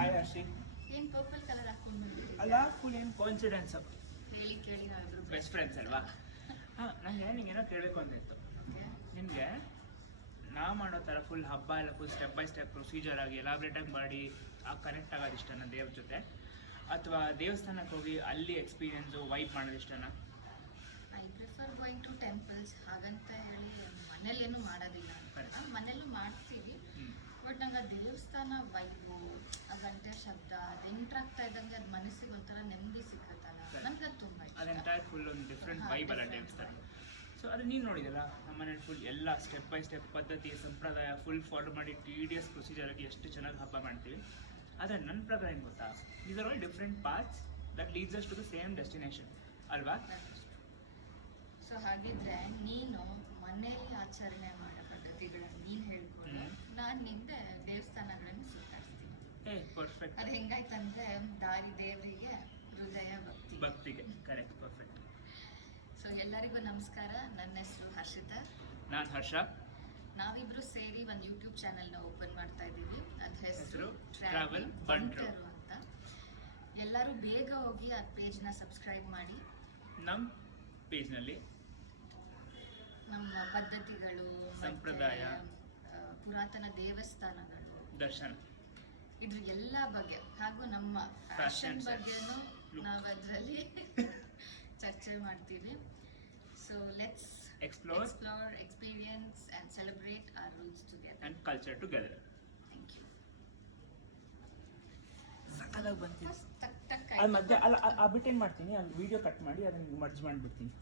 Hi Hershey. ಏನ್ purple colour ಹಾಕೊಂಡು ಅಲ್ಲ ಫುಲ್ ಏನು ಕಾನ್ಫಿಡೆನ್ಸ್. ಹೇಳಿ ಕೇಳಿ ನಾವಿಬ್ರು ಬೆಸ್ಟ್ ಫ್ರೆಂಡ್ಸ್ ಅಲ್ವಾ? ಹಾಂ, ನನಗೆ ನಿಂಗೇನೋ ಕೇಳಬೇಕು ಅಂತಿತ್ತು. ನಿಮಗೆ ನಾ ಮಾಡೋ ಥರ ಫುಲ್ ಹಬ್ಬ ಎಲ್ಲ full step by step procedure ಆಗಿ ಎಲಾಬ್ರೇಟಾಗಿ ಮಾಡಿ ಕನೆಕ್ಟ್ ಆಗೋದು ಇಷ್ಟನಾ ದೇವ್ರ ಜೊತೆ, ಅಥವಾ ದೇವಸ್ಥಾನಕ್ಕೆ ಹೋಗಿ ಅಲ್ಲಿ ಎಕ್ಸ್ಪೀರಿಯನ್ಸು ವೈಪ್ ಮಾಡೋದು ಇಷ್ಟನಾ? I prefer going to temples. ಹಾಗಂತ ಹೇಳಿ ಮನೇಲೇನು ಮಾಡೋದಿಲ್ಲ, ಮನೇಲೂ ಮಾಡ್ತೀವಿ. ಬಟ್ ನಂಗೆ ಆ ದೇವಸ್ಥಾನ ವೈಬು, ಆ ಗಂಟೆ ಶಬ್ದ, ಅದು ಎಂಟ್ರಾಗ್ತಾ ಇದ್ದಂಗೆ ಅದು ಮನಸ್ಸಿಗೆ ಒಂಥರ ನೆಮ್ಮದಿ ಸಿಕ್ಕತ್ತಲ್ಲ, ನನಗೆ ಅದು ತುಂಬ ಇಷ್ಟ. ಅದು ಎಂಟೈರ್ ಫುಲ್ ಒಂದು ಡಿಫ್ರೆಂಟ್ ವೈಬ್ ಅಲ್ಲ ದೇವಸ್ಥಾನ. ಸೊ ಅದು ನೀನು ನೋಡಿದಲ್ಲ, ನಮ್ಮ ಮನೇಲಿ ಫುಲ್ ಎಲ್ಲ ಸ್ಟೆಪ್ ಬೈ ಸ್ಟೆಪ್ ಪದ್ಧತಿ ಸಂಪ್ರದಾಯ ಫುಲ್ ಫಾಲೋ ಮಾಡಿ TDS ಪ್ರೊಸೀಜರಾಗಿ ಎಷ್ಟು ಚೆನ್ನಾಗಿ ಹಬ್ಬ ಮಾಡ್ತೀವಿ. ಆದರೆ ನನ್ನ ಪ್ರಕಾರ ಏನು ಗೊತ್ತಾ, these are all different paths that leads us to the same destination ಅಲ್ವಾ? ಸೊ ಹಾಗಿದ್ರೆ ನೀನು ಮನೆಯಲ್ಲಿ ಆಚರಣೆ ಮಾಡೋ ಪದ್ಧತಿಗಳನ್ನು ನೀನು ಹೇಳ್ಕೊಂಡು ನಾನು ನಿಂದೆ ದೇವಸ್ಥಾನಗಳನ್ನು ಸುತ್ತಾಡ್ತೀನಿ. ಪರ್ಫೆಕ್ಟ್. ಅದು ಹೆಂಗಾಯ್ತಂದ್ರೆ ದಾರಿ ದೇವರಿಗೆ, ಹೃದಯ ಭಕ್ತಿಗೆ. Correct, perfect. ಸೊ ಎಲ್ಲರಿಗೂ ನಮಸ್ಕಾರ. ನನ್ನ ಹೆಸರು ಹರ್ಷಿತಾ. ನಾನು ಹರ್ಷ. ನಾವಿಬ್ರು ಸೇರಿ ಒಂದು ಯೂಟ್ಯೂಬ್ ಚಾನೆಲ್ನ ಓಪನ್ ಮಾಡ್ತಾ ಇದ್ದೀವಿ. ಅದ್ರ ಹೆಸರು ಟ್ರಾವೆಲ್ ಬಂಟ್ರು ಅಂತ. ಎಲ್ಲರೂ ಬೇಗ ಹೋಗಿ ಆ ಪೇಜ್ನ ಸಬ್ಸ್ಕ್ರೈಬ್ ಮಾಡಿ. ನಮ್ಮ ಪೇಜ್ನಲ್ಲಿ ನಮ್ಮ ಪದ್ಧತಿಗಳು, ಸಂಪ್ರದಾಯ, ಪುರಾತನ ದೇವಸ್ಥಾನಗಳು, ದರ್ಶನ, ಇದ್ರ ಎಲ್ಲ ಬಗ್ಗೆ ಹಾಗೂ ನಮ್ಮ ಫ್ಯಾಷನ್ ಬಗ್ಗೆನೂ ನಾವು ಅದರಲ್ಲಿ ಚರ್ಚೆ ಮಾಡ್ತೀವಿ. So let's explore, experience and celebrate our roots together and culture together. Thank you. ಸಕಲಾಗಿ ಬಂತು. ಟಕ್ ಟಕ್ ಅದು ಮಧ್ಯೆ ಅಲ್ಲ, ಆ ಬಿಟ್ಟು ಏನು ಮಾಡ್ತೀನಿ, ಅಲ್ಲಿ ವಿಡಿಯೋ ಕಟ್ ಮಾಡಿ ಅದನ್ನು ಮರ್ಜ್ ಮಾಡಿಬಿಡ್ತೀನಿ.